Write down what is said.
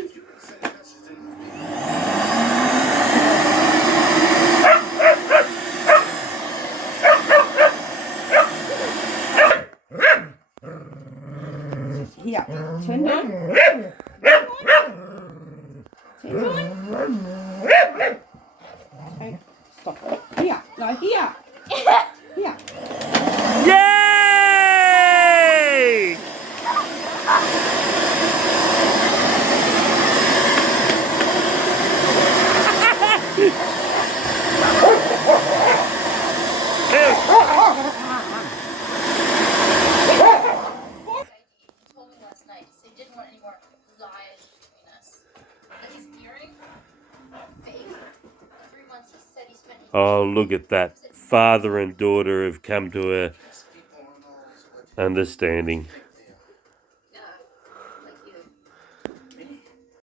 Ready? Here, turn down. Turn down. Okay, stop. Here, no, here. Here. Yay! Oh, look at that. Father and daughter have come to a understanding.